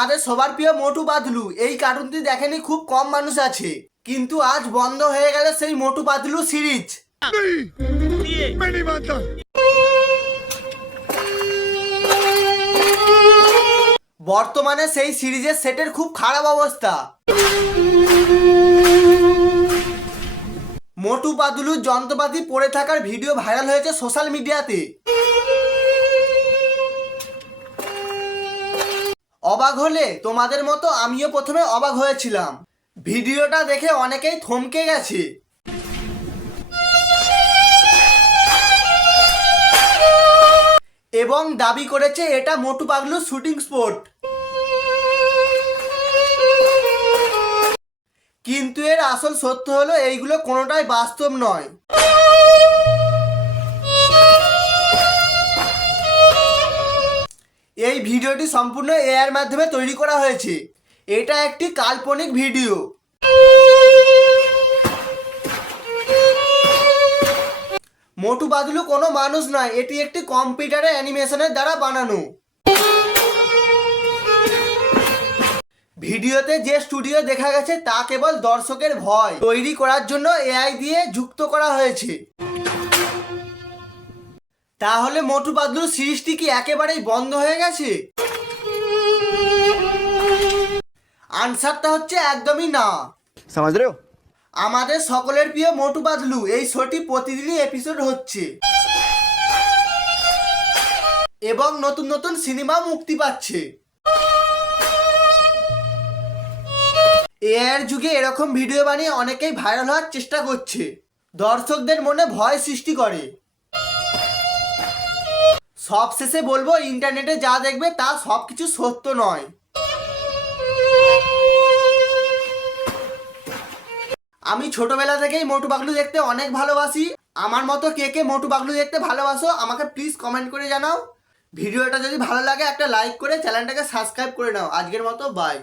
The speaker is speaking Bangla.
আমাদের সবার প্রিয় মোটু পাতলু এই কার্টুনটি দেখেনি খুব কম মানুষ আছে, কিন্তু আজ বন্ধ হয়ে গেল সেই মোটু পাতলু সিরিজ। বর্তমানে সেই সিরিজের সেটের খুব খারাপ অবস্থা। মোটু পাতলুর যন্ত্রপাতি পড়ে থাকার ভিডিও ভাইরাল হয়েছে সোশ্যাল মিডিয়াতে। অবাক হলে তোমাদের মতো আমিও প্রথমে অবাক হয়েছিলাম। ভিডিওটা দেখে অনেকেই থমকে গেছে। এবং দাবি করেছে এটা মোটু পাতলুর শুটিং স্পট। কিন্তু এর আসল সত্য হলো এইগুলো কোনোটাই বাস্তব নয়। এই ভিডিওটি সম্পূর্ণ এআই এর মাধ্যমে তৈরি করা হয়েছে। এটা একটি কাল্পনিক ভিডিও। মোটু পাতলু কোনো মানুষ নয়, এটি একটি কম্পিউটারের অ্যানিমেশনের দ্বারা বানানো। ভিডিওতে যে স্টুডিও দেখা গেছে তা কেবল দর্শকের ভয় তৈরি করার জন্য এআই দিয়ে যুক্ত করা হয়েছে। তাহলে মোটু পাতলুর সিরিজটি কি একেবারেই বন্ধ হয়ে গেছে? আনসারটা হচ্ছে একদমই না। समझ रहे हो? আমাদের সকলের প্রিয় মোটু পাতলু এই শোটি প্রতিদিনই এপিসোড হচ্ছে এবং নতুন নতুন সিনেমা মুক্তি পাচ্ছে। এআই এর যুগে এরকম ভিডিও বানিয়ে অনেকেই ভাইরাল হওয়ার চেষ্টা করছে, দর্শকদের মনে ভয় সৃষ্টি করে। সবশেষে বলবো, ইন্টারনেটে যা দেখবে তা সবকিছু সত্য নয়। আমি ছোটবেলা থেকেই মোটু পাতলু দেখতে অনেক ভালোবাসি। আমার মতো কে কে মোটু পাতলু দেখতে ভালোবাসো আমাকে প্লিজ কমেন্ট করে জানাও। ভিডিওটা যদি ভালো লাগে একটা লাইক করে চ্যানেলটাকে সাবস্ক্রাইব করে নাও। আজকের মতো বাই।